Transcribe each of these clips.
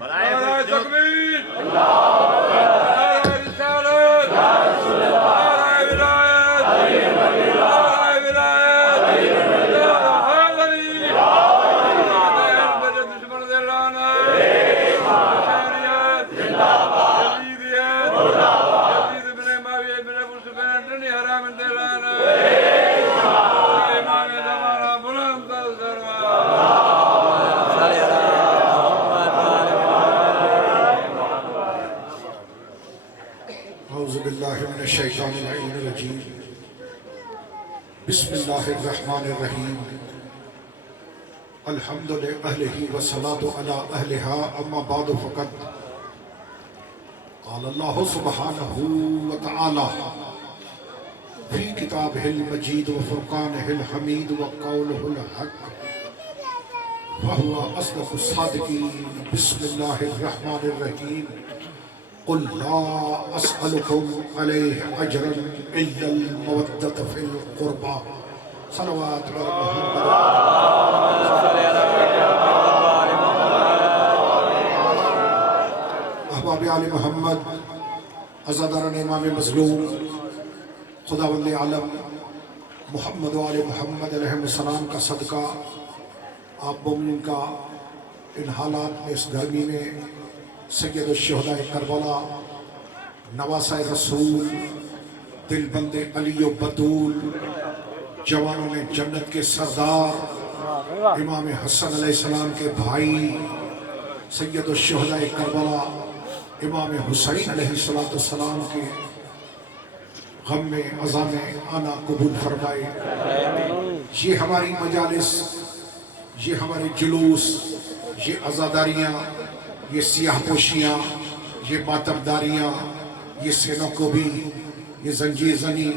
نعرہ تکبیر، نعرہ رسالت، نعرہ ولایت، نعرہ ولایت، نعرہ حیدری، نعرہ بجے دشمن دے لانا، شہریت، یزیدیت، یزید ابن معاویہ ابن ابو سفیان ڈنی حرام دے لانا، امام زمانہ بلند سرور اعوذ باللہ من الشیطان اللعین الرجیم بسم اللہ الرحمن الرحیم الحمد لأہلہ والصلاة علی اہلہا اما بعد فقط قال اللہ سبحانہ وتعالی فی کتابہ المجید وفرقانہ الحمید وقولہ الحق وهو اصدق الصادقین بسم اللہ الرحمن الرحیم قل لا اسألكم علیہ اجرا الا المودة فی القربى صلوات محمد احباب آل محمد عزاداران امام مظلوم خداوند عالم محمد و آل محمد علیہ السلام کا صدقہ آپ مومن کا ان حالات میں اس گرمی میں سید الشہداء کربلا نواسہ رسول دل بند علی و بطول جوانوں میں جنت کے سردار امام حسن علیہ السلام کے بھائی سید الشہداء کربلا امام حسین علیہ السلام کے غم میں عزا میں آنا قبول فرمائے یہ ہماری مجالس یہ ہمارے جلوس یہ عزاداریاں یہ سیاہ پوشیاں یہ ماتمداریاں یہ سینوں کو بھی یہ زنجیر زنی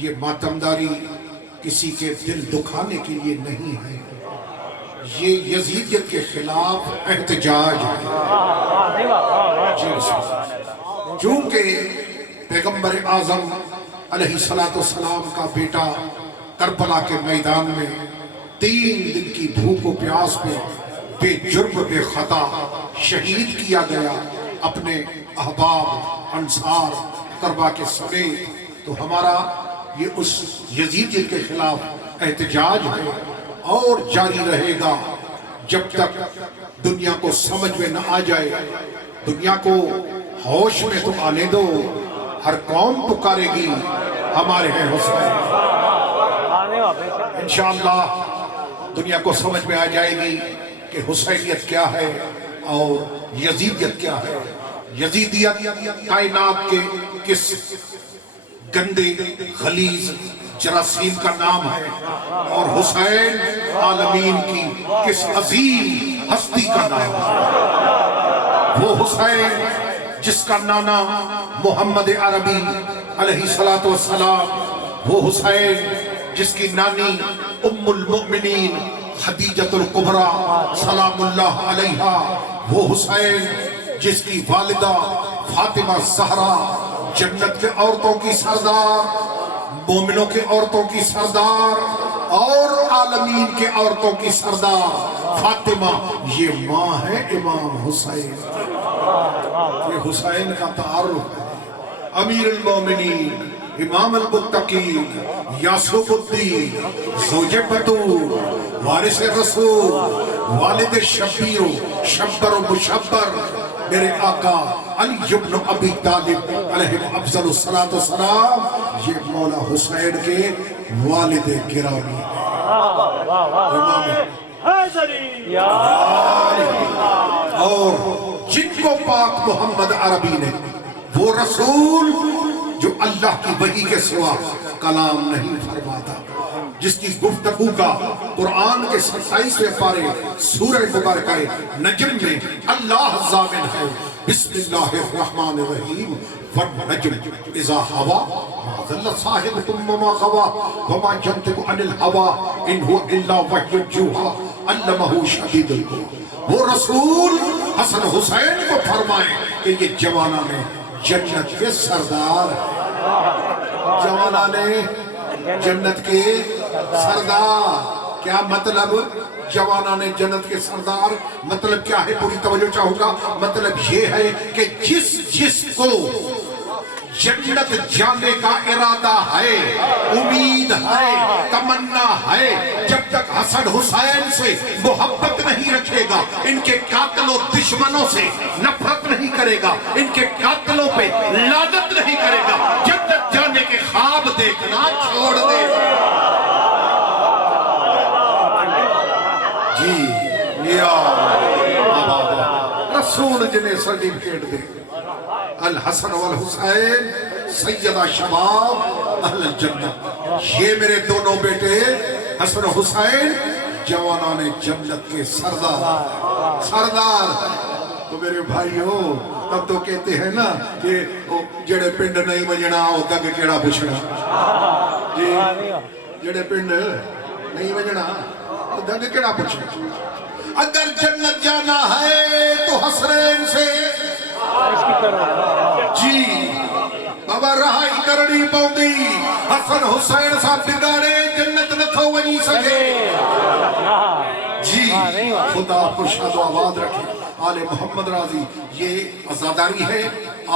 یہ ماتمداری کسی کے دل دکھانے کے لیے نہیں ہے یہ یزیدیت کے خلاف احتجاج ہے چونکہ پیغمبر اعظم علیہ السلام کا بیٹا کربلا کے میدان میں 3 دن کی بھوک و پیاس میں بے جرم بے خطا شہید کیا گیا اپنے احباب انصار قربا کے سمیت تو ہمارا یہ اس یزیدیت کے خلاف احتجاج ہے اور جاری رہے گا جب تک دنیا کو سمجھ میں نہ آ جائے دنیا کو ہوش میں تو آنے دو ہر قوم پکارے گی ہمارے ہیں حسین انشاءاللہ دنیا کو سمجھ میں آ جائے گی کہ حسینیت کیا ہے اور یزیدیت کیا ہے یزیدیت کائنات کے کس گندے غلیظ جراثیم کا نام ہے اور حسین عالمین کی کس عظیم ہستی کا نام ہے وہ حسین جس کا نانا محمد عربی علیہ السلام وہ حسین جس کی نانی ام المؤمنین خدیجۃ الکبریٰ سلام اللہ علیہا وہ حسین جس کی والدہ فاطمہ زہرا جنت کے عورتوں کی سردار مومنوں کے عورتوں کی سردار اور عالمین کے عورتوں کی سردار فاطمہ یہ ماں ہے امام حسین یہ حسین کا تعارف ہے امیر المومنین امام المتقین یاسوف الدین زوج بطول وارث رسول والد شبیر و شبر و مشبر میرے آقا علی بن ابی طالب علیہ افضل الصلاۃ یہ مولا حسین کے والد گرامی اور جن کو پاک محمد عربی نے وہ رسول جو اللہ کی وحی کے سوا کلام نہیں فرماتا جس کی گفتگو کا قرآن کے 27ویں پارے سورہ مبارکہ نجم میں اللہ ضامن ہے بسم اللہ الرحمن الرحیم والنجم اذا ہوا ما ضل صاحبكم وما غوا وما ينطق عن الهوى ان هو الا وحی یوحى علمہ شدید القوى وہ رسول حسن حسین کو فرمائیں کہ یہ جوانہ میں جنت کے سردار جوانہ نے جنت کے سردار کیا مطلب جوانان جنت کے سردار؟ مطلب کیا ہے؟ پوری توجہ چاہوں گا۔ مطلب یہ ہے کہ جس کو جنت جانے کا ارادہ ہے، امید ہے، تمنا ہے، جب تک حسن حسین سے محبت نہیں رکھے گا، ان کے قاتلوں دشمنوں سے نفرت نہیں کرے گا، ان کے قاتلوں پہ لعنت نہیں کرے گا، جب تک جانے کے خواب دیکھنا چھوڑ دے گا۔ جی یا رسول جنہیں سرٹیفکیٹ دے، الحسن والحسین سیدہ شباب اہل الجنت، یہ میرے دونوں بیٹے حسن و حسین جوانان جنت کے سردار۔ تو میرے بھائیو، تب تو کہتے ہیں نا کہ جڑے پنڈ نہیں بجنا وہ دگ کیڑا پچھڑا۔ جی جڑے پنڈ نہیں بجنا وہ دگ کیڑا پچھڑا۔ اگر جنت جانا ہے تو حسنین سے جی بابا رہائی کرنی پوندی، حسن حسین صاحب بگاڑے جنت نہ تھو وجی سکے۔ جی خدا کو شاد و آباد رکھے۔ آل محمد راضی، یہ عزاداری ہے۔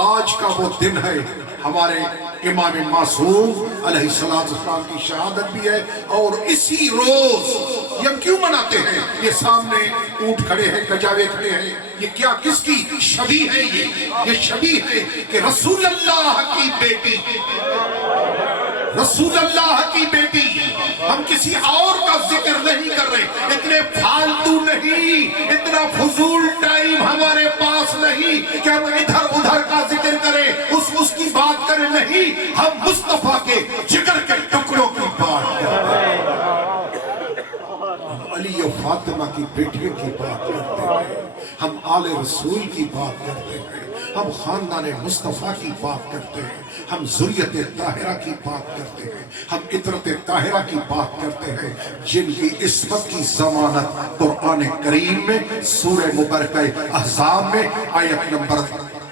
آج کا وہ دن ہے، ہمارے امام معصوم علیہ السلام کی شہادت بھی ہے، اور اسی روز یہ ہم کیوں مناتے ہیں؟ یہ سامنے اونٹ کھڑے ہیں، کجاوے کھڑے ہیں، یہ کیا کس کی شبیہ ہے؟ یہ شبیہ ہے کہ رسول اللہ کی بیٹی، رسول اللہ کی بیٹی، ہم کسی اور کا ذکر نہیں کر رہے، اتنے فالتو نہیں، اتنا فضول ٹائم ہمارے پاس نہیں کہ ہم ادھر ادھر کا ذکر کریں، اس کی بات کریں، نہیں، ہم مصطفیٰ کے جگر کے ٹکڑوں کی بات کرتے ہیں، ہم علی و فاطمہ کی بیٹیوں کی بات کرتے ہیں، ہم آل رسول کی بات کرتے ہیں، ہم خاندان مصطفیٰ کی بات کرتے ہیں، ہم ذریت طاہرہ کی بات کرتے ہیں، ہم عطرت طاہرہ کی بات کرتے ہیں، جن کی عصمت کی ضمانت قرآن کریم میں سورہ مبارکہ احزاب میں آیت نمبر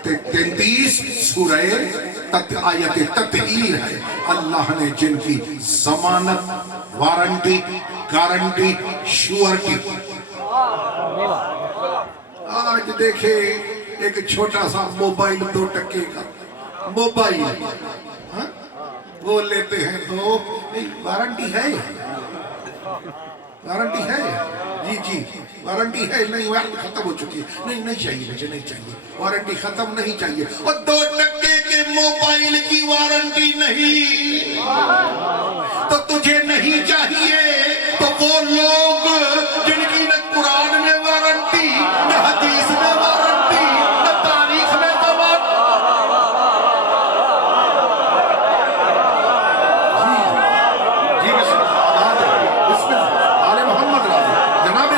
33 سورہ آیت تطہیر ہے۔ اللہ نے جن کی ضمانت، وارنٹی، گارنٹی، شورٹی، آج دیکھیں ایک چھوٹا سا موبائل 2 ٹکے کا موبائل، وہ لیتے ہیں تو وارنٹی ہے، وارنٹی ہے، جی وارنٹی ہے، نہیں وارنٹی ختم ہو چکی ہے، نہیں چاہیے مجھے، نہیں چاہیے، وارنٹی ختم نہیں چاہیے، اور 2 ٹکے کے موبائل کی وارنٹی نہیں، تو تجھے نہیں چاہیے، تو وہ لوگ جن کی نہ قرآن میں وارنٹی، نہ حدیث میں وارنٹی، نہ تاریخ میں جناب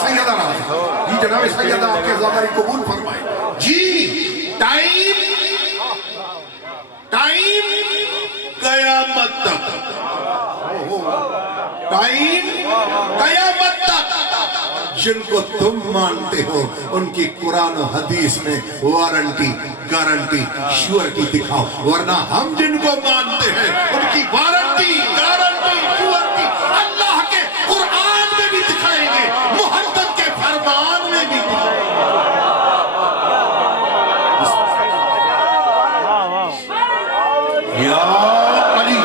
سیدہ راضی، جی جناب سیدہ آپ کے عزاداری قبول فرمائے۔ جی ٹائم قیامت تک، ٹائم قیامت تک، جن کو تم مانتے ہو ان کی قرآن و حدیث میں وارنٹی، گارنٹی، شورٹی دکھاؤ، ورنہ ہم جن کو مانتے ہیں ان کی وارنٹی، گارنٹی، شورٹی اللہ کے قرآن میں بھی دکھائیں گے، محمد کے فرمان میں بھی دکھائیں گے۔ یا علی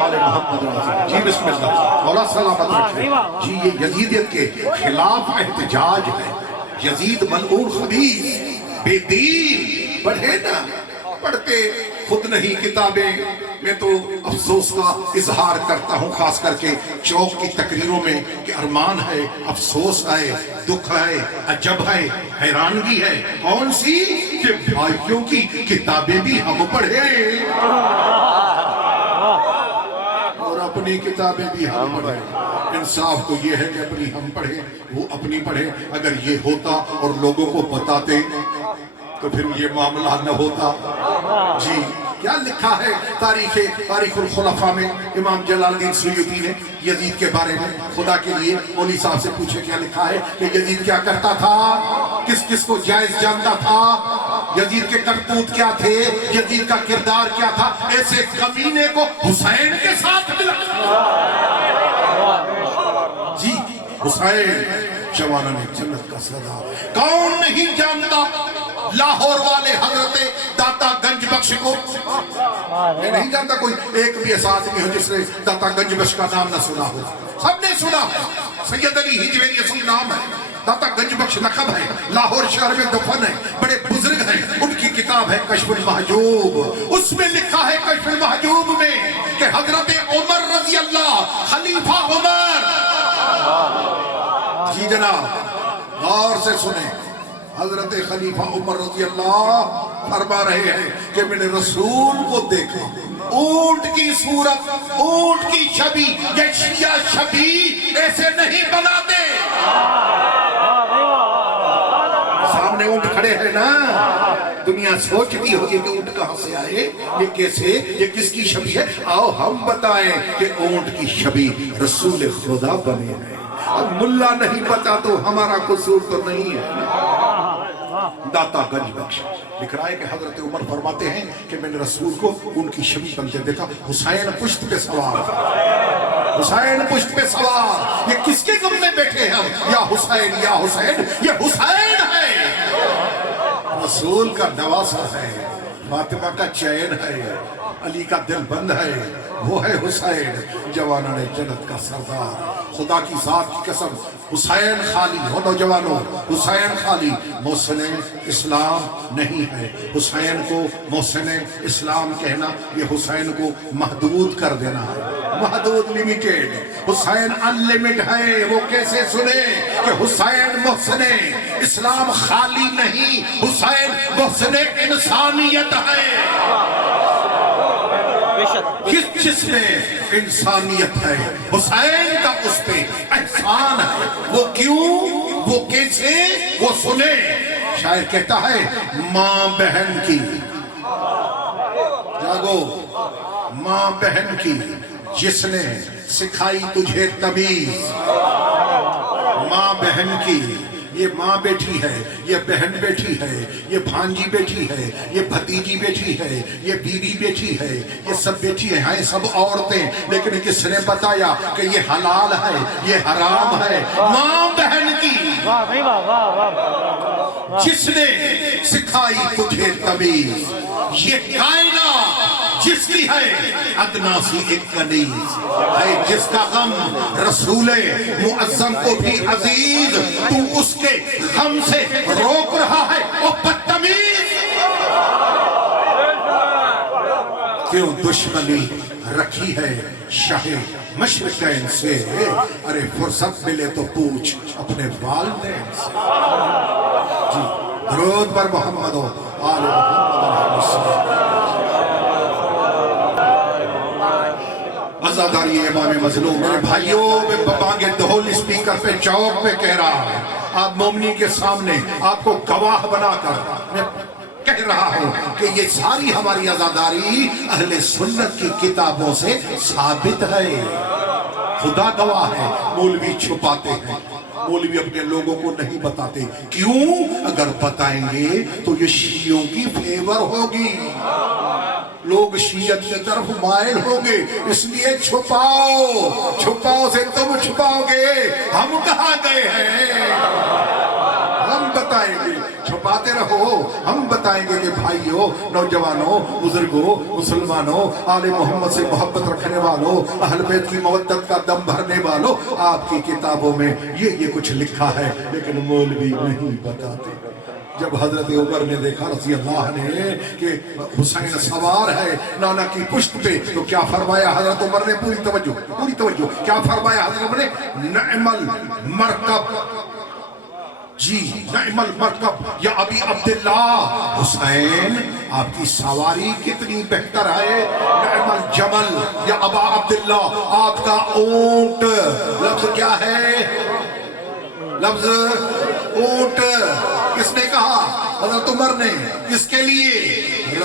آل محمد راضی، جی بسم اللہ، مولا سلامت رکھے۔ جی یہ یزیدیت کے خلاف احتجاج ہے، یزید ملعون خبیث بے دین، پڑھے نا، پڑھتے خود نہیں کتابیں، میں تو افسوس کا اظہار کرتا ہوں خاص کر کے چوک کی تقریروں میں کہ ارمان ہے، افسوس ہے، دکھ ہے، عجب ہے، حیرانگی ہے، کون سی؟ کہ بھائیوں کی کتابیں بھی ہم پڑھیں اور اپنی کتابیں بھی ہم پڑھیں۔ انصاف تو یہ ہے کہ اپنی ہم پڑھیں، وہ اپنی پڑھیں۔ اگر یہ ہوتا اور لوگوں کو بتاتے تو پھر یہ معاملہ نہ ہوتا۔ جی کیا لکھا ہے تاریخ الخلفاء میں امام جلال الدین سیوطی نے یزید کے بارے میں؟ خدا کے لیے مولوی صاحب سے پوچھے کیا لکھا ہے کہ یزید کیا کرتا تھا، کس کس کو جائز جانتا تھا؟ یزید کے کرتوت کیا تھے، یزید کا کردار کیا تھا، ایسے کمینے کو حسین کے ساتھ ملا۔ جی حسین جوانان جنت کا سردار۔ کون نہیں جانتا لاہور والے حضرت داتا گنج بخش کو؟ میں نہیں جانتا کوئی ایک بھی ایسا آدمی ہو جس نے داتا گنج بخش کا نام نہ سنا ہو، سب نے سنا ہے۔ سید علی ہجویری اصل نام ہے، داتا گنج بخش لقب ہے، لاہور شہر میں دفن ہے، بڑے بزرگ ہیں۔ ان کی کتاب ہے کشف المحجوب، اس میں لکھا ہے کشف المحجوب میں کہ حضرت عمر رضی اللہ، خلیفہ عمر، جی جناب غور سے سنیں، حضرت خلیفہ عمر رضی اللہ فرما رہے ہیں کہ میں نے رسول کو دیکھا، اونٹ کی صورت، اونٹ کی شبیہ، یہ شیعہ شبیہ ایسے نہیں بناتے۔ سامنے اونٹ کھڑے ہیں نا، دنیا سوچتی ہوگی کہ اونٹ کہاں سے آئے، یہ کیسے، یہ کس کی شبیہ ہے؟ آؤ ہم بتائیں کہ اونٹ کی شبیہ رسول خدا بنے ہیں۔ اب ملا نہیں پتا تو ہمارا قصور تو نہیں ہے۔ داتا گنج بخش لکھ رہا ہے کہ حضرت عمر فرماتے ہیں کہ میں نے رسول کو ان کی شبیہ بنتے دیکھا، حسین پشت پہ سوار، حسین پشت پہ سوار۔ یہ کس کے غم میں بیٹھے ہیں ہم؟ یا حسین یا حسین، یہ حسین ہے، رسول کا نواسہ ہے، فاطمہ کا چین ہے، علی کا دل بند ہے، وہ ہے حسین جوانان جنت کا سردار۔ خدا کی ذات کی قسم، حسین خالی ہو نوجوانوں، حسین خالی محسن اسلام نہیں ہے۔ حسین کو محسن اسلام کہنا یہ حسین کو محدود کر دینا ہے، محدود، لیمیٹیڈ۔ حسین انلیمٹ ہے، وہ کیسے سنے کہ حسین محسن اسلام خالی نہیں، حسین محسن انسانیت ہے۔ جس میں انسانیت ہے، حسین کا اس پہ احسان ہے۔ وہ کیوں، وہ کیسے، وہ سنے۔ شاعر کہتا ہے ماں بہن کی، جاگو، ماں بہن کی جس نے سکھائی تجھے تمیز، ماں بہن کی، یہ ماں بیٹھی ہے، یہ بہن بیٹھی ہے، یہ بھانجی بیٹھی ہے، یہ بھتیجی بیٹھی ہے، یہ بیوی بیٹھی ہے، یہ سب بیٹھی ہیں سب عورتیں، لیکن کس نے بتایا کہ یہ حلال ہے، یہ حرام ہے؟ ماں بہن کی جس نے سکھائی تجھے تمیز، یہ کائنات جس کی ہے ادنا سی ایک کنیز ہے، جس کا غم رسول معظم کو بھی عزیز، تو اس کے غم سے روک رہا ہے او بدتمیز۔ کیوں دشمنی رکھی ہے شاہ مشرقین سے، ارے فرصت ملے تو پوچھ اپنے والدین سے۔ جی درود پر محمد و آل محمد۔ عزاداری امام مظلوم، میرے بھائیوں، میں بانگے دھول اسپیکر پہ چوک پہ کہہ رہا ہے، آپ مومنی کے سامنے آپ کو گواہ بنا کر میں کہہ رہا ہوں کہ یہ ساری ہماری عزاداری اہل سنت کی کتابوں سے ثابت ہے۔ خدا گواہ ہے، مولوی چھپاتے ہیں، مولوی اپنے لوگوں کو نہیں بتاتے۔ کیوں؟ اگر بتائیں گے تو یہ شیعوں کی فیور ہوگی، لوگ شیعت کی طرف مائل ہوں گے، اس لیے چھپاؤ، چھپاؤ سے تم چھپاؤ گے، ہم کہاں گئے ہیں؟ ہم بتائیں گے، چھپاتے رہو، ہم بتائیں گے کہ بھائیوں، نوجوانوں، بزرگوں، مسلمانوں، آل محمد سے محبت رکھنے والوں، اہل بیت کی مودت کا دم بھرنے والوں، آپ کی کتابوں میں یہ کچھ لکھا ہے، لیکن مولوی نہیں بتاتے۔ جب حضرت عمر نے دیکھا رضی اللہ نے کہ حسین سوار ہے نانا کی پشت پہ، تو کیا فرمایا حضرت عمر نے؟ پوری توجہ، کیا فرمایا حضرت عمر نے؟ نعم المرکب، جی نعم المرکب یا ابی عبداللہ، حسین آپ کی سواری کتنی بہتر ہے، نعم الجمل یا ابا عبداللہ، آپ کا اونٹ، لفظ کیا ہے؟ لفظ اونٹ کس نے کہا؟ حضرت عمر نے۔ کس کے لیے؟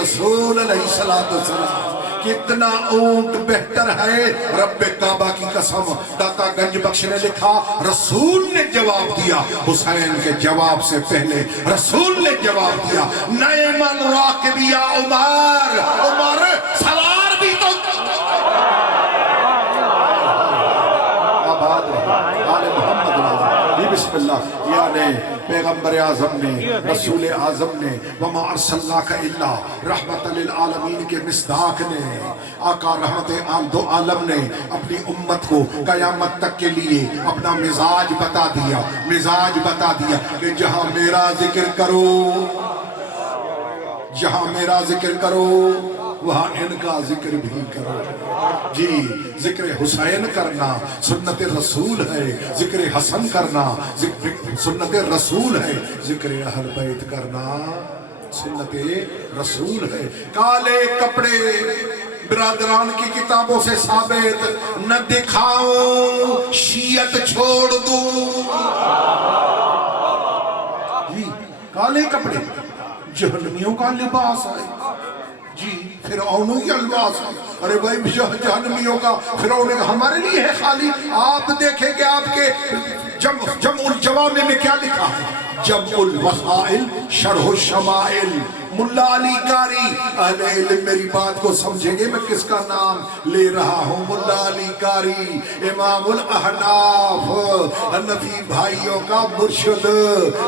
رسول علیہ السلام کتنا اونٹ بہتر ہے رب کعبہ کی قسم داتا گنج بخش نے لکھا رسول نے جواب دیا حسین کے جواب سے پہلے رسول نے جواب دیا نعم الراکب یا عمر عمر سوار بھی تو آباد آل محمد جی بسم اللہ یعنی پیغمبر اعظم نے رسول اعظم نے وما ارسلناک الا رحمت للعالمین کے مصداق نے آقا رحمت دو عالم نے اپنی امت کو قیامت تک کے لیے اپنا مزاج بتا دیا کہ جہاں میرا ذکر کرو وہاں ان کا ذکر بھی کرو جی ذکر حسین کرنا سنت رسول ہے ذکر حسن کرنا سنت رسول ہے ذکر اہل بیت کرنا سنت رسول ہے کالے کپڑے برادران کی کتابوں سے ثابت نہ دکھاؤں شیعت چھوڑ دوں جی کالے کپڑے جہنمیوں کا لباس ہے جی فرعونوں کی الباس ہے ارے بھائی جہنمیوں کا فرعون ہمارے لیے ہے خالی آپ دیکھیں کہ آپ کے جمع الجوامع میں کیا لکھا ہے جمع الوسائل شرح الشمائل ملا علی قاری اہل علم میری بات کو سمجھیں گے میں کس کا نام لے رہا ہوں ملا علی قاری امام الاحناف حنفی بھائیوں کا مرشد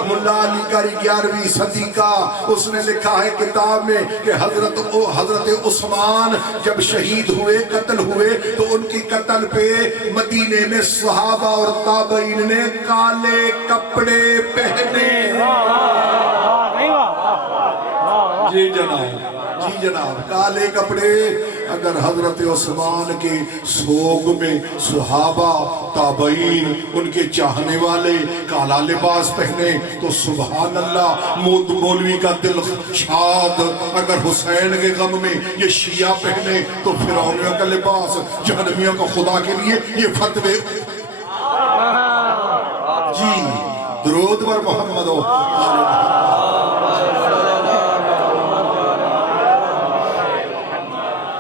ملا علی قاری 11ویں صدی کا اس نے لکھا ہے کتاب میں کہ حضرت عثمان جب شہید ہوئے قتل ہوئے تو ان کی قتل پہ مدینے میں صحابہ اور تابعین نے کالے کپڑے پہنے جی جناب کالے کپڑے اگر حضرت عثمان کے سوگ میں صحابہ تابعین ان کے چاہنے والے کالا لباس پہنے تو سبحان اللہ مولوی کا دل شاد اگر حسین کے غم میں یہ شیعہ پہنے تو فرعونیوں کا لباس جہنمیوں کا خدا کے لیے یہ فتوے جی درود بر محمد و آل محمد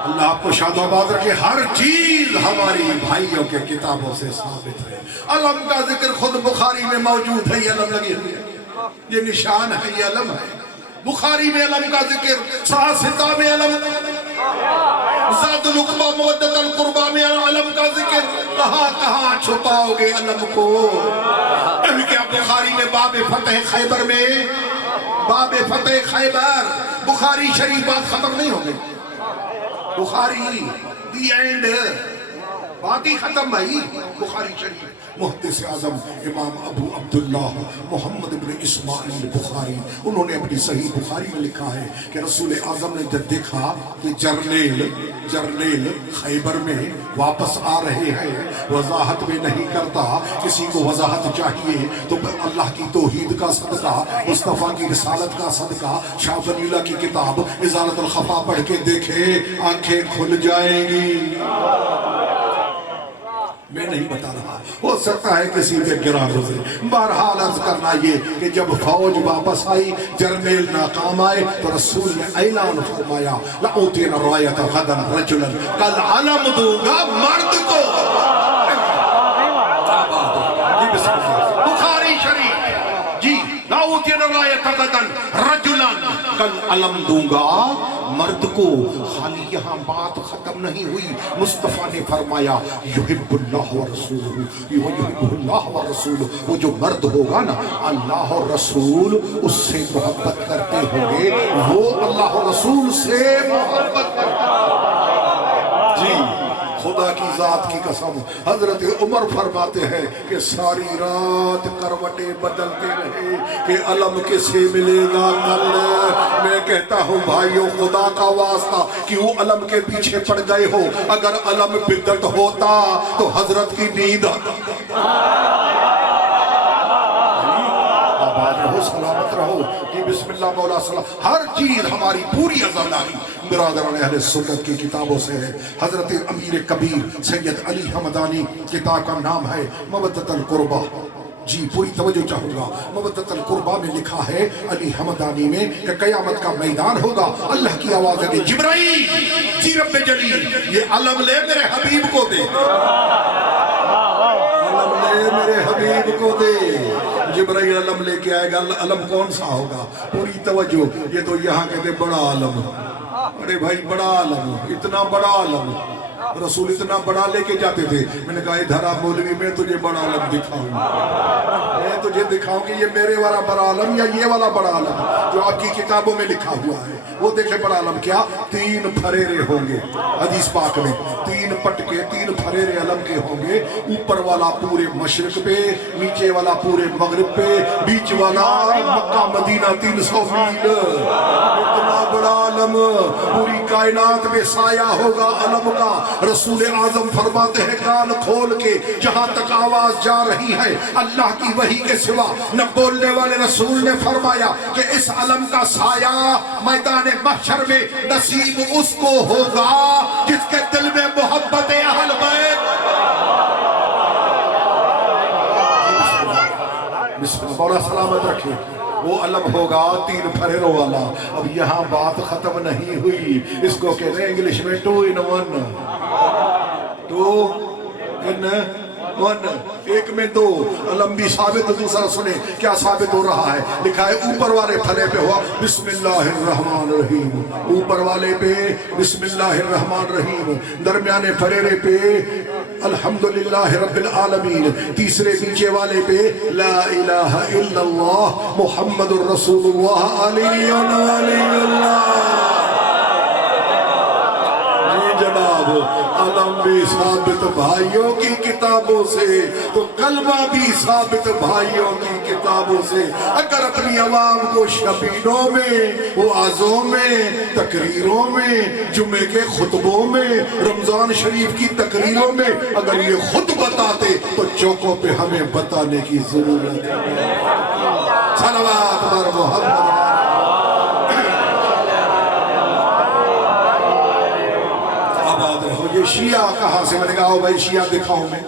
اللہ آپ کو شاد و آباد رکھے ہر چیز ہماری بھائیوں کے کتابوں سے ثابت ہے علم کا ذکر خود بخاری میں موجود ہے یہ علم لگی ہوئی ہے یہ نشان ہے یہ علم ہے بخاری میں علم کا ذکر ساستہ میں علم زاد القبہ مودت القربہ میں علم کا ذکر کہاں چھپاؤ گے علم کو کیا بخاری میں باب فتح خیبر میں باب فتح خیبر بخاری شریف بات ختم نہیں ہو گئی بخاری دی اینڈ بات ہی ختم بھائی بخاری شریف محدث اعظم امام ابو عبداللہ محمد بن اسماعیل بخاری انہوں نے اپنی صحیح بخاری میں لکھا ہے کہ رسول اعظم نے جب دیکھا کہ جرنیل خیبر میں واپس آ رہے ہیں وضاحت میں نہیں کرتا کسی کو وضاحت چاہیے تو اللہ کی توحید کا صدقہ مصطفیٰ کی رسالت کا صدقہ شاہ ولی اللہ کی کتاب ازالت الخفا پڑھ کے دیکھے آنکھیں کھل جائیں گی میں نہیں بتا رہا ہو سکتا ہے کسی پہ گرا گزرے بہرحال عرض کرنا یہ کہ جب فوج واپس آئی جرنیل ناکام آئے تو رسول نے اعلان فرمایا لَأُوتِينَ الرَّایَةَ غَدًا رَجُلًا کل علم دوں گا مرد کو بخاری شریف جی لَأُوتِينَ الرَّایَةَ غَدًا رَجُلًا کل علم دوں گا مرد کو خالی یہاں بات ختم نہیں ہوئی مصطفیٰ نے فرمایا یحب اللہ و رسولہ یحب اللہ و رسولہ وہ جو مرد ہوگا نا اللہ اور رسول اس سے محبت کرتے ہوں گے وہ اللہ اور رسول سے محبت کرتے جی خدا کی ذات کی قسم حضرت عمر فرماتے ہیں کہ ساری رات کروٹیں بدلتے رہے کہ علم کسے ملے گا کل میں کہتا ہوں بھائیوں خدا کا واسطہ کیوں علم کے پیچھے پڑ گئے ہو اگر علم بدعت ہوتا تو حضرت کی نیند آباد رہو سلامت رہو جی بسم اللہ مولا صلی ہر چیز ہماری پوری عزاداری برادران اہل سنت کی کتابوں سے ہے حضرت امیر کبیر سید علی حمدانی کتاب کا نام ہے مودت القربہ جی پوری توجہ چاہوں گا. مودت القربہ میں لکھا ہے علی حمدانی میں کہ قیامت کا میدان ہوگا. اللہ کی آواز ہے کہ جبرائیل جی رب جلیل یہ علم لے میرے حبیب کو دے, علم لے میرے حبیب کو دے. جبرائیل علم لے کے آئے گا. علم کون سا ہوگا؟ پوری توجہ. یہ تو یہاں کہتے بڑا علم. ارے بھائی بڑا علم, اتنا بڑا علم. رسول اتنا بڑا لے کے جاتے تھے. میں نے کہا ادھر آ مولوی میں تجھے بڑا علم دکھاؤں, میں تجھے دکھاؤں کہ یہ میرے والا بڑا علم یا یہ والا بڑا علم جو آپ کی کتابوں میں لکھا ہوا ہے. وہ دیکھیں بڑا علم کیا, 3 پھریرے ہوں گے حدیث پاک میں, 3 پٹکے 3 پھریرے علم کے ہوں گے. اوپر والا پورے مشرق پہ, نیچے والا پورے مغرب پہ, بیچ والا مکہ مدینہ 300 میل. اتنا بڑا علم پوری کائنات میں سایہ ہوگا علم کا. رسول اعظم فرماتے ہیں کان کھول کے جہاں تک آواز جا رہی ہے اللہ کی وحی کے سوا نہ بولنے والے. رسول نے فرمایا کہ اس علم کا سایہ میدان محشر میں نصیب اس کو ہوگا جس کے دل میں محبت اہل بیت. بسم اللہ, بولا سلامت رکھیں. وہ علم ہوگا 3 پھریروں والا. اب یہاں بات ختم نہیں ہوئی. اس کو کہتے ہیں انگلش میں 2 in 1, 2 in 1, ایک میں 2. علم بھی ثابت, دوسرا سنیں کیا ثابت ہو رہا ہے. لکھا ہے اوپر والے پھلے پہ ہوا بسم اللہ الرحمن الرحیم, اوپر والے پہ بسم اللہ الرحمن الرحیم, درمیانے پھریرے پہ الحمدللہ رب العالمین, تیسرے نیچے والے پہ لا الہ الا اللہ محمد الرسول اللہ علی اللہ. جی جناب, علم بھی ثابت بھائیوں کی کتابوں سے تو کلمہ بھی ثابت بھائیوں کی کتابوں سے. اگر اپنی عوام کو شبینوں میں, وعظوں میں, تقریروں میں, جمعے کے خطبوں میں, رمضان شریف کی تقریروں میں اگر یہ خود بتاتے تو چوکوں پہ ہمیں بتانے کی ضرورت ہے. صلوات بر محمد. یہ شیعہ کہاں سے؟ میں نے کہا بھائی شیعہ دکھاؤں میں,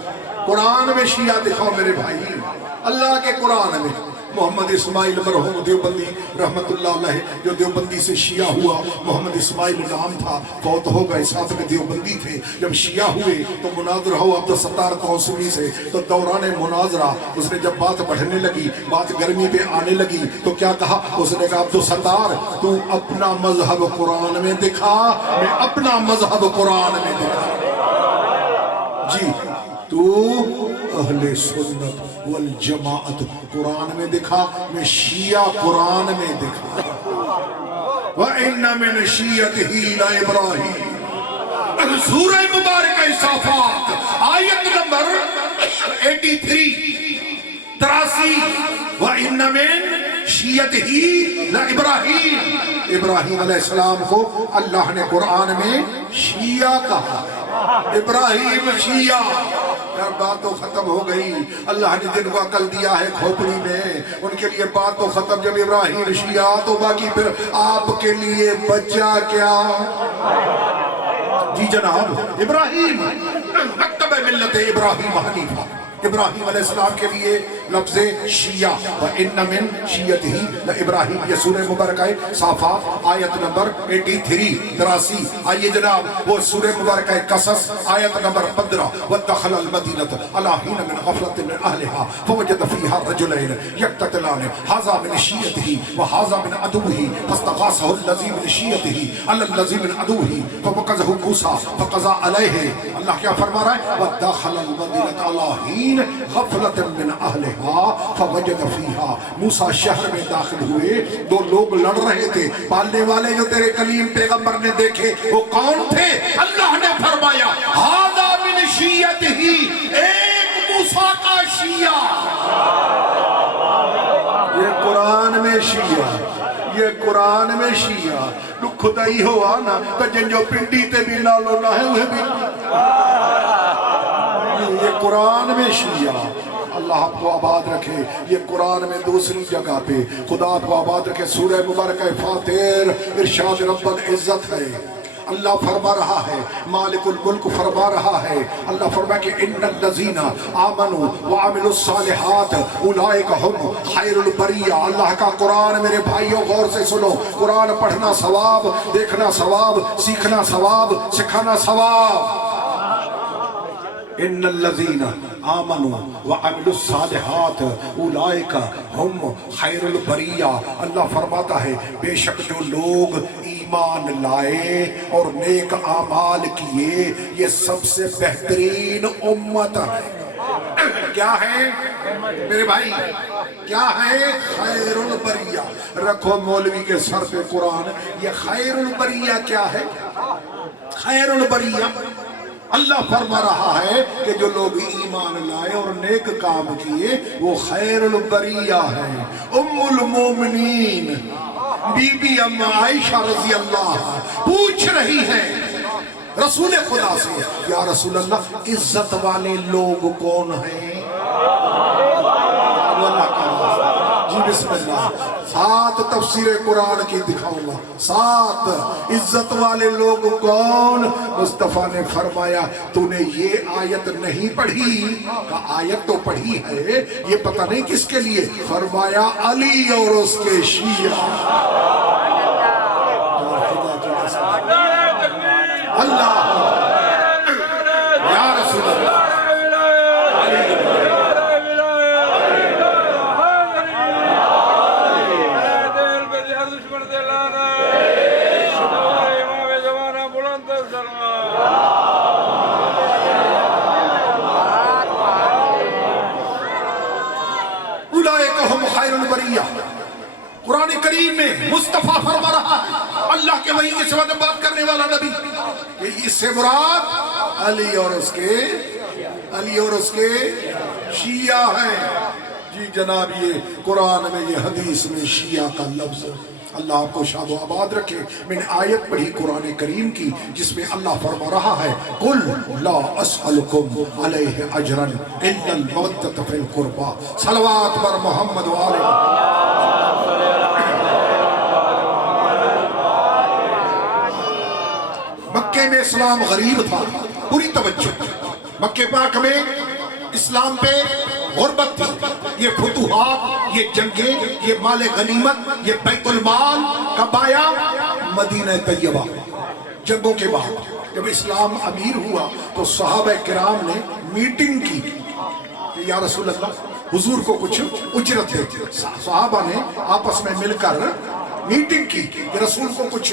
قرآن میں شیعہ دکھاؤ میرے بھائی. اللہ کے قرآن میں محمد اسماعیل مرحوم دیوبندی رحمت اللہ علیہ جو دیوبندی سے شیعہ ہوا, محمد اسماعیل نام تھا, فوت ہو گئے, ساتھ میں دیوبندی تھے. جب شیعہ ہوئے تو مناظرہ ہوا عبدالستار توسلی سے, تو دوران مناظرہ اس نے جب بات بڑھنے لگی, بات گرمی پہ آنے لگی تو کیا کہا؟ اس نے کہا عبدالستار تو اپنا مذہب قرآن میں دکھا, میں اپنا مذہب قرآن میں دکھا. جی تو اہل سنت والجماعت قرآن میں دکھا, میں شیعہ قرآن میں دکھا. وَإِنَّ مِنْ شِيَّتِهِ لَإِبْرَاهِيمَ, سورہ مبارکہ صافات آیت نمبر 83. وَإِنَّ مِنْ شِيَّتِهِ لَإِبْرَاهِيمَ, ابراہیم علیہ السلام کو اللہ نے قرآن میں شیعہ کہا. ابراہیم شیعہ. یار بات تو ختم ہو گئی. اللہ نے جن کو عقل دیا ہے کھوپڑی میں ان کے لیے بات تو ختم. جب ابراہیم شیعہ تو باقی پھر آپ کے لیے بچہ کیا؟ جی جناب, ابراہیم مکتب ملت ابراہیم حنیفہ. ابراہیم علیہ السلام کے لیے لفظ شیعہ. وَإِنَّ مِن شِيَّتِهِ لَإِبْرَاهِيمَ, یہ سورہ مبارکہ صافات آیت نمبر 83. آئیے جناب وہ سورہ مبارکہ قصص آیت نمبر 15. وَدَّخَلَ الْمَدِينَةَ عَلَىٰ حِينَ مِنْ غَفْلَةٍ مِنْ أَهْلِهَا فَوَجَدَ فِيهَا رَجُلَيْنِ يَقْتَتِلَانِ هَذَا مِنْ شِيَّتِهِ وَهَذَا مِنْ عَدُوِّهِ فَاسْتَغَاثَهُ الَّذِي مِنْ شِيَّتِهِ عَلَى الَّذِي مِنْ عَدُوِّهِ فَوَكَزَهُ مُوسَىٰ فَقَضَىٰ عَلَيْهِ. اللہ کیا فرما رہا ہے؟ وَدَّخَلَ الْمَدِينَةَ عَلَىٰ حِينَ غفلة من اہلها فوجد فیہا. موسیٰ شہر میں داخل ہوئے, 2 لوگ لڑ رہے تھے. پالنے والے جو تیرے کلیم پیغمبر نے دیکھے وہ کون تھے؟ اللہ نے فرمایا ھذا من شیعتہ, ایک موسیٰ کا شیعہ. یہ قرآن میں شیعہ, یہ قرآن میں شیعہ. خدائی ہوا نا تو جن جو پنڈی تے بھی لالو نہ ہے وہ بھی. یہ قرآن میں شیعہ. اللہ آپ کو آباد رکھے. یہ قرآن میں دوسری جگہ پہ خدا آپ کو آباد رکھے. سورہ مبارکہ فاتر ارشاد رب العزت ہے اللہ فرما رہا ہے، مالک الملک فرما رہا ہے، اللہ فرما کہ ان الذین آمنوا وعملوا الصالحات اولئک هم خیر البریہ۔ اللہ کا قرآن میرے بھائیوں غور سے سنو، قرآن پڑھنا ثواب، دیکھنا ثواب، سیکھنا ثواب، سکھانا ثواب۔ ان الذین آمنوا وعملوا الصالحات اولئک هم خیر البریہ۔ اللہ فرماتا ہے بے شک جو لوگ ایمان لائے اور نیک اعمال کیے یہ سب سے بہترین امت ہے۔ کیا ہے میرے بھائی؟ کیا ہے؟ خیر البریہ۔ رکھو مولوی کے سر پہ قرآن، یہ خیر البریہ کیا ہے؟ خیر البریہ اللہ فرما رہا ہے کہ جو لوگ ایمان لائے اور نیک کام کیے وہ خیر البریہ ہے۔ ام المومنین بی بی ام عائشہ رضی اللہ پوچھ رہی ہے رسول خدا سے، یا رسول اللہ عزت والے لوگ کون ہیں؟ اللہ کا جی بسم اللہ، 7 تفسیر قرآن کی دکھاؤں گا۔ 7 عزت والے لوگ کون؟ مصطفیٰ نے فرمایا تو نے یہ آیت نہیں پڑھی؟ کہ آیت تو پڑھی ہے، یہ پتہ نہیں کس کے لیے؟ فرمایا علی اور اس کے شیعہ۔ اللہ یا رسول اللہ قرآن کریم میں مصطفیٰ فرما رہا ہے، اللہ کے وحی کے سوا بات کرنے والا نبی، کہ اس سے مراد علی اور اس کے شیعہ ہیں۔ جی جناب یہ قرآن میں یہ حدیث میں شیعہ کا لفظ، اللہ آپ کو شاد و آباد رکھے۔ میں نے آیت پڑھی قرآن کریم کی جس میں اللہ فرما رہا ہے قُلْ لَا أَسْأَلُكُمْ عَلَيْهِ أَجْرًا إِلَّا الْمَوَدَّةَ فِي الْقُرْبَى۔ صلوات بر محمد وآلہ۔ مکے میں اسلام غریب تھا، پوری توجہ، مکہ پاک میں اسلام پہ غربت تھی۔ یہ فتوحات، یہ جنگیں، یہ مال غنیمت، یہ بیت المال کب آیا؟ مدینہ طیبہ جنگوں کے بعد جب اسلام امیر ہوا تو صحابہ کرام نے میٹنگ کی کہ یا رسول اللہ حضور کو کچھ اجرت دے۔ صحابہ نے آپس میں مل کر میٹنگ کی کہ رسول کو کچھ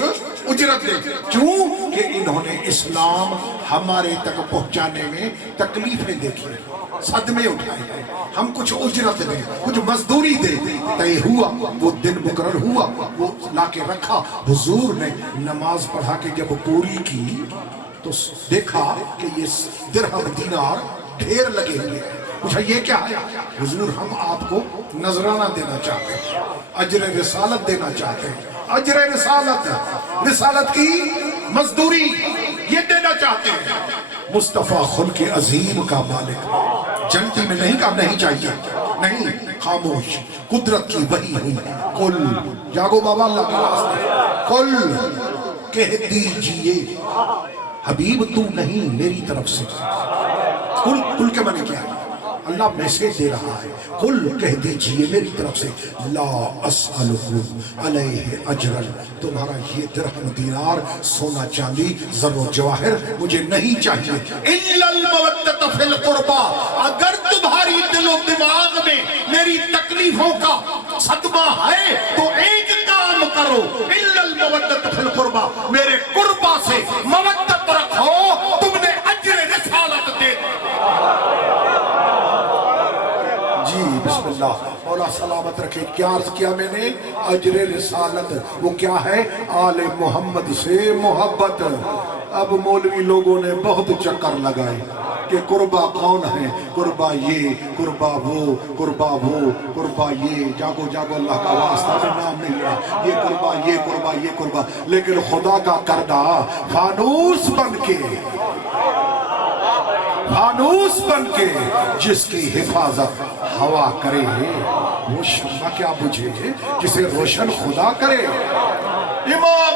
اجرت دے۔ کیوں؟ کہ انہوں نے اسلام ہمارے تک پہنچانے میں تکلیفیں دیکھی، صدمے اٹھائے، ہم کچھ اجرت دیں، کچھ مزدوری دیں۔ طے ہوا، وہ دن مقرر ہوا، وہ لا کے رکھا۔ حضور نے نماز پڑھا کے جب پوری کی تو دیکھا کہ یہ درہم دینار ڈھیر لگے ہوئے ہیں۔ پوچھا یہ کیا ہے؟ حضور ہم آپ کو نذرانہ دینا چاہتے ہیں، اجر رسالت دینا چاہتے ہیں، اجر رسالت کی مزدوری یہ دینا چاہتے ہیں۔ مصطفیٰ خلق عظیم کا مالک جنتی میں نہیں کہا نہیں چاہیے، نہیں، خاموش، قدرت کی وحی ہوئی۔ قل، جاگو بابا اللہ کے واسطے، قل کہہ دیجئے حبیب تو نہیں میری طرف سے۔ قل کے معنی کیا ہے؟ اللہ میسیج دے رہا ہے، قل کہہ دیجئے میری طرف سے لا اسألکم علیہ اجرا، تمہارا یہ درہم دینار سونا چاندی زر و جواہر مجھے نہیں چاہیے، الا المودۃ فی القربى، اگر تمہاری دل و دماغ میں میری تکلیفوں کا صدمہ ہے تو ایک کام کرو، الا المودۃ فی القربى، میرے قربہ سے مودت رکھو، تم نے اجر رسالت دے۔ بسم اللہ، مولا سلامت رکھے۔ کیا عرض کیا میں نے؟ اجر رسالت، وہ کیا ہے؟ آل محمد سے محبت۔ اب مولوی لوگوں نے بہت چکر لگائے کہ قربہ کون ہے، قربہ یہ، قربہ وہ، قربہ وہ، قربہ یہ، جاگو جاگو اللہ کا واسطہ میں نام نہیں رہا، یہ قربہ یہ قربہ یہ قربہ، لیکن خدا کا کردہ فانوس بن کے جس کی حفاظت ہوا کرے وہ شمع کیا بجھے جسے روشن خدا کرے۔ امام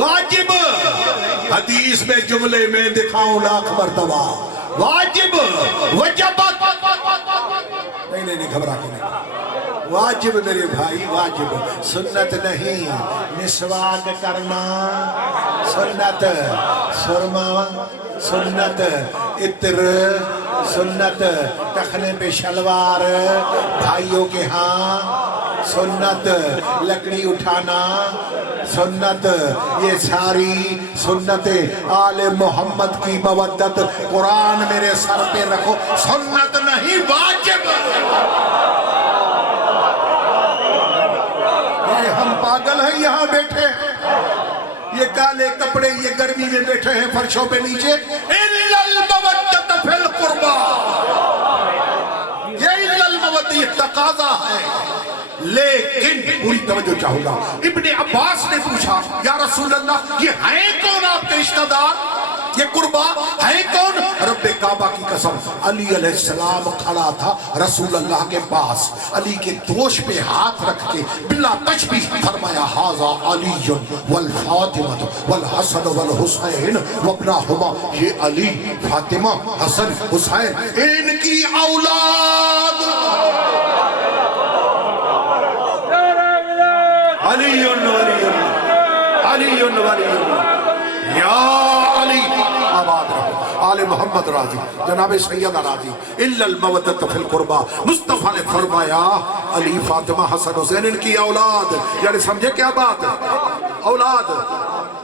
واجب حدیث میں جملے میں دکھاؤں لاکھ مرتبہ واجب وجبت نہیں گھبرا کے نہیں واجب میرے بھائی واجب سنت نہیں مسواک کرنا سنت سرما سنت عطر سنت ٹخنے پہ شلوار بھائیوں کے ہاں سنت لکڑی اٹھانا سنت یہ ساری سنت آل محمد کی مودت قرآن میرے سر پہ رکھو سنت نہیں واجب ہم پاگل ہیں یہاں بیٹھے یہ کالے کپڑے یہ گرمی میں بیٹھے ہیں فرشوں پہ نیچے اِلَّا الْمَوَدَّةَ فِي الْقُرْبَى یہ اِلَّا الْمَوَدَّةَ یہ تقاضا ہے لیکن پوری توجہ چاہوں گا ابن عباس نے پوچھا یا رسول اللہ یہ ہیں کون آپ کے رشتہ دار یہ قربا ہے کون رب کعبہ کی قسم علی علیہ السلام کھڑا تھا رسول اللہ کے پاس علی کے دوش پہ ہاتھ رکھ کے بلا تشبیہ فرمایا ھذا علی والفاطمہ والحسن والحسین وابنہما یہ علی فاطمہ حسن حسین ان کی اولاد علی یا علی آباد رہو آل محمد راضی جناب سیدہ راضی الا المودۃ فی القربى مصطفیٰ نے فرمایا علی فاطمہ حسن حسین ان کی اولاد یعنی سمجھے کیا بات اولاد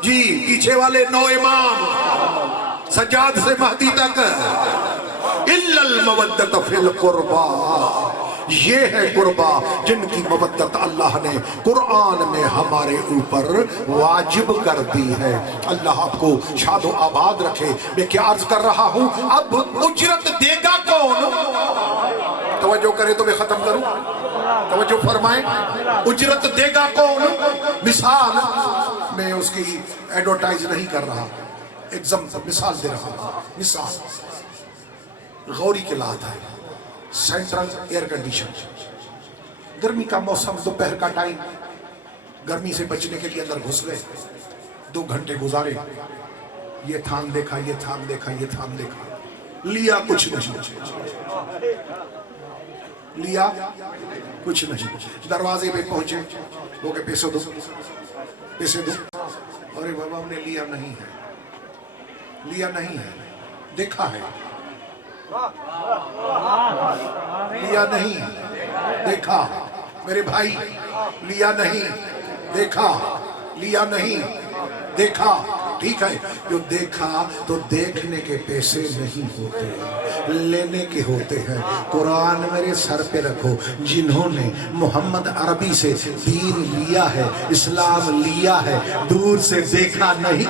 جی پیچھے والے 9 امام سجاد سے مہدی تک الا المودۃ فی القربى یہ ہے قربا جن کی مودت اللہ نے قرآن میں ہمارے اوپر واجب کر دی ہے اللہ آپ کو شاد و آباد رکھے میں کیا عرض کر رہا ہوں اب اجرت دے گا کون توجہ کرے تو میں ختم کروں توجہ فرمائیں اجرت دے گا کون مثال میں اس کی ایڈورٹائز نہیں کر رہا مثال دے رہا ہوں مثال غوری کے لات ہے سینٹرل ایئر کنڈیشن گرمی کا موسم دوپہر کا ٹائم گرمی سے بچنے کے لیے اندر گھس گئے 2 گھنٹے گزارے یہ تھام دیکھا یہ تھام دیکھا یہ تھام دیکھا لیا کچھ نہیں لیا کچھ نہیں دروازے پہ پہنچے وہ کہ پیسے دو ارے بابا ہم نے لیا نہیں ہے دیکھا ہے لیا نہیں دیکھا میرے بھائی لیا نہیں دیکھا ٹھیک ہے جو دیکھا تو دیکھنے کے پیسے نہیں ہوتے لینے کے ہوتے ہیں قرآن میرے سر پہ رکھو جنہوں نے محمد عربی سے دین لیا ہے اسلام لیا ہے دور سے دیکھا نہیں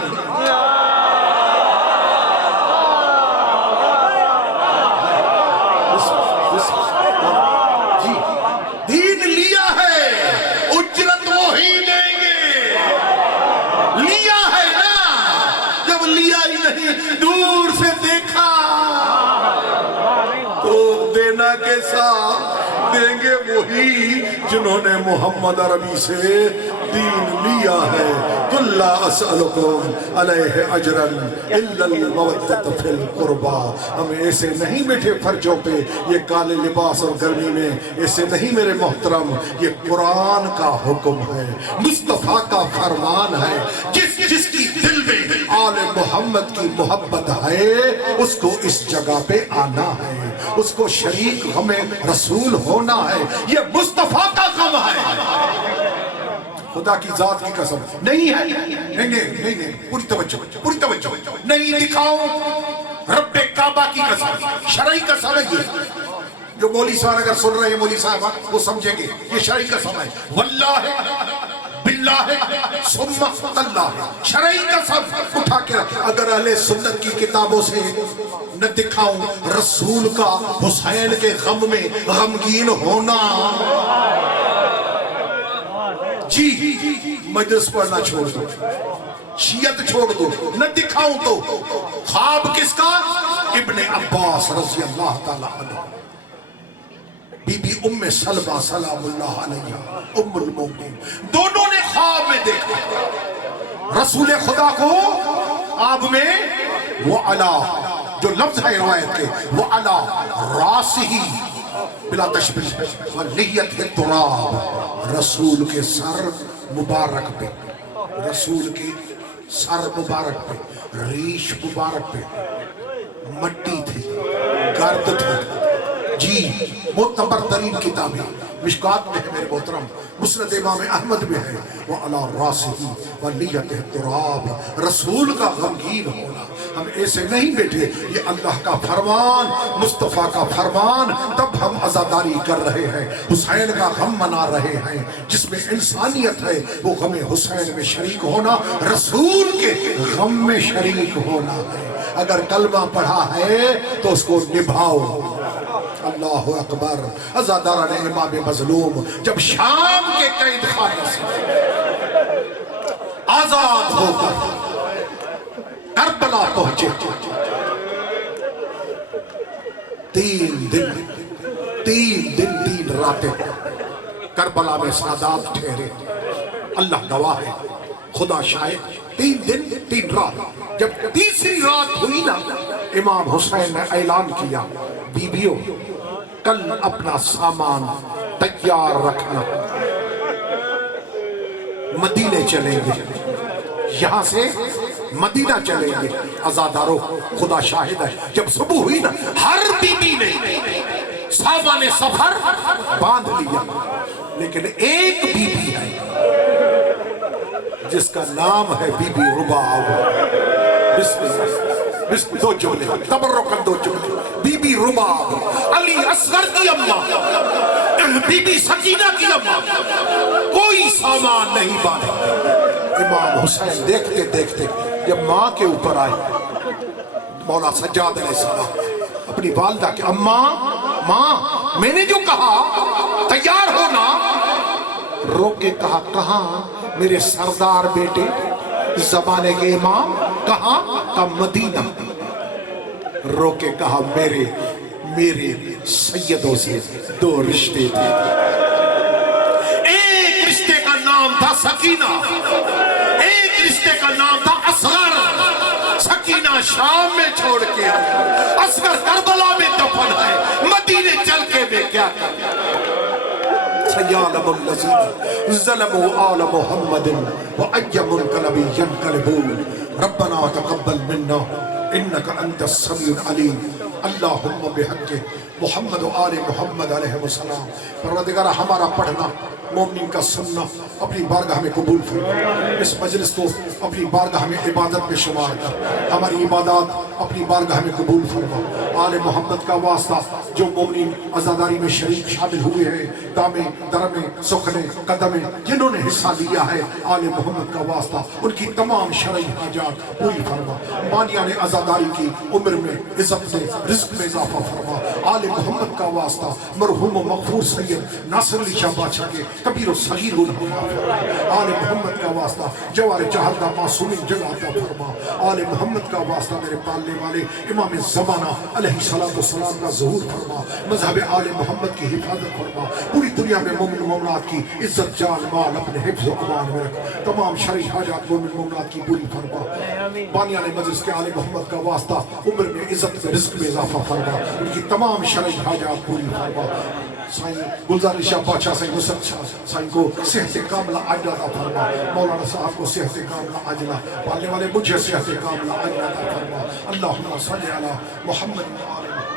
دیں گے وہی جنہوں نے محمد عربی سے دین لیا ہے قل لا اسألکم علیہ اجرا الا المودۃ فی القربى ہم ایسے نہیں بیٹھے فرجوں پہ یہ کالے لباس اور گرمی میں ایسے نہیں میرے محترم یہ قرآن کا حکم ہے مصطفیٰ کا فرمان ہے جس کی دل میں آل محمد کی محبت ہے اس کو اس جگہ پہ آنا ہے اس کو شریک غم رسول ہونا ہے یہ مصطفیٰ کا غم ہے خدا کی ذات کی قسم نہیں ہے نہیں پوری توجہ نہیں دکھاؤں رب کعبہ کی قسم شرعی قسم ہے یہ جو مولوی صاحب اگر سن رہے ہیں مولوی صاحب وہ سمجھیں گے یہ شرعی قسم ہے واللہ باللہ ثم اللہ شرعی قسم اٹھا کے اگر اہل سنت کی کتابوں سے نہ دکھاؤں رسول کا حسین کے غم میں غمگین ہونا جی مجلس پڑھنا چھوڑ دو شیعت چھوڑ دو نہ دکھاؤں تو خواب کس کا ابن عباس رضی اللہ تعالیٰ عنہ بی بی ام سلمہ سلام اللہ علیہ ام المومنین دونوں نے خواب میں دیکھا رسول خدا کو آب میں وہ علا، جو لفظ ہے روایت کے، وہ علا راسہی بلا تشبیہ ولیت التراب، رسول کے سر مبارک پہ، رسول کے سر مبارک پہ، ریش مبارک پہ مٹی تھی، گرد تھی۔ جی معتبر ترین کتابیں مشکات میں ہے میرے محترم، مسند امام احمد میں ہے، وَعَلَى رَاسِهِ وَلِيَّتِهِ التُّرَابِ، رسول کا غمگین ہونا۔ ہم ایسے نہیں بیٹھے، یہ اللہ کا فرمان، مصطفیٰ کا فرمان، تب ہم عزاداری کر رہے ہیں، حسین کا غم منا رہے ہیں۔ جس میں انسانیت ہے وہ غم حسین میں شریک ہونا، رسول کے غم میں شریک ہونا ہے۔ اگر کلمہ پڑھا ہے تو اس کو نبھاؤ۔ اللہ اکبر۔ عزاداران امام مظلوم جب شام کے قید خانے سے آزاد ہو کر کربلا پہنچے، 3 دن 3 راتیں کربلا میں سادات ٹھہرے۔ اللہ گواہ ہے، خدا شاہد، 3 دن 3 رات۔ جب تیسری رات ہوئی نا، امام حسین نے اعلان کیا، بیویوں کل اپنا سامان تیار رکھنا، مدینے چلیں گے، یہاں سے مدینہ چلیں گے۔ عزادارو خدا شاہد ہے، جب صبح ہوئی نا، ہر بیوی نے سامان سفر باندھ لیا، لیکن ایک بیوی ہے جس کا نام ہے بی بی رباب۔ بسم 2 جملے تبرکن 2 جملے۔ بی بی رباب علی اصغر کی اماں، بی بی سکینہ کی اماں، کوئی سامان نہیں باندھا۔ امام حسین دیکھتے دیکھتے جب ماں کے اوپر آئے، مولا سجاد علیہ السلام اپنی والدہ کے، اماں، ماں میں نے جو کہا تیار ہونا، رو کے کہا، کہاں میرے سردار بیٹے، زمانے کے امام، کہاں؟ کہا مدینہ۔ رو کے کہا، میرے سیدوں سے 2 رشتے تھے، ایک رشتے کا نام تھا سکینہ، ایک رشتے کا نام تھا اصغر۔ سکینہ شام میں چھوڑ کے آئی، اصغر کربلا میں دفن ہے، مدینے چل کے میں کیا کرتا؟ سیالم الذین ظلموا آل محمد وأی منقلب ینقلبون ربنا تقبل منا انک انت السمیع العلیم اللہم بحق محمد و آل محمد علیہ السلام۔ پروردگارہ ہمارا پڑھنا، مومنین کا سننا اپنی بارگاہ میں قبول فرما، اس مجلس کو اپنی بارگاہ میں عبادت میں شمار کر، ہماری عبادات اپنی بارگاہ میں قبول فرما۔ آل محمد کا واسطہ جو مومنین عزاداری میں شریک شامل ہوئے ہیں، دامے درمے سخنے قدمے جنہوں نے حصہ لیا ہے، آل محمد کا واسطہ ان کی تمام شرعی حاجات پوری فرما۔ مانیان عزاداری کی عمر میں، عزت میں، رزق میں اضافہ فرما۔ آل محمد کا واسطہ مرحوم و مغفور سید ناصر علی شاہ بادشاہ کے کبیر و صغیر گناہ فرما۔ آل محمد کا واسطہ جوار جہل کا معصومین جگہ عطا فرما۔ آل محمد کا واسطہ میرے پالنے والے امام زمانہ علیہ السلام کا ظہور فرما۔ مذہب آل محمد کی حفاظت فرما۔ پوری دنیا میں مومن مومنات کی عزت جان مال اپنے حفظ و امان میں رکھ۔ تمام شرعی حاجات مومن مومنات کی پوری فرما۔ بانیان مجلس کے آل محمد کا واسطہ عمر میں، عزت میں، رزق میں اضافہ فرما۔ ان کی تمام شرعی حاجات پوری فرما۔ سائیں گلزار شاہ بادشاہ سے نصرت شاہ سائیں کو صحت کاملہ عاجلہ عطا فرما۔ مولانا صاحب کو صحت کاملہ عاجلہ، پالنے والے مجھے صحت کاملہ عاجلہ عطا فرما۔ اللہم صلی علی محمد و آل محمد۔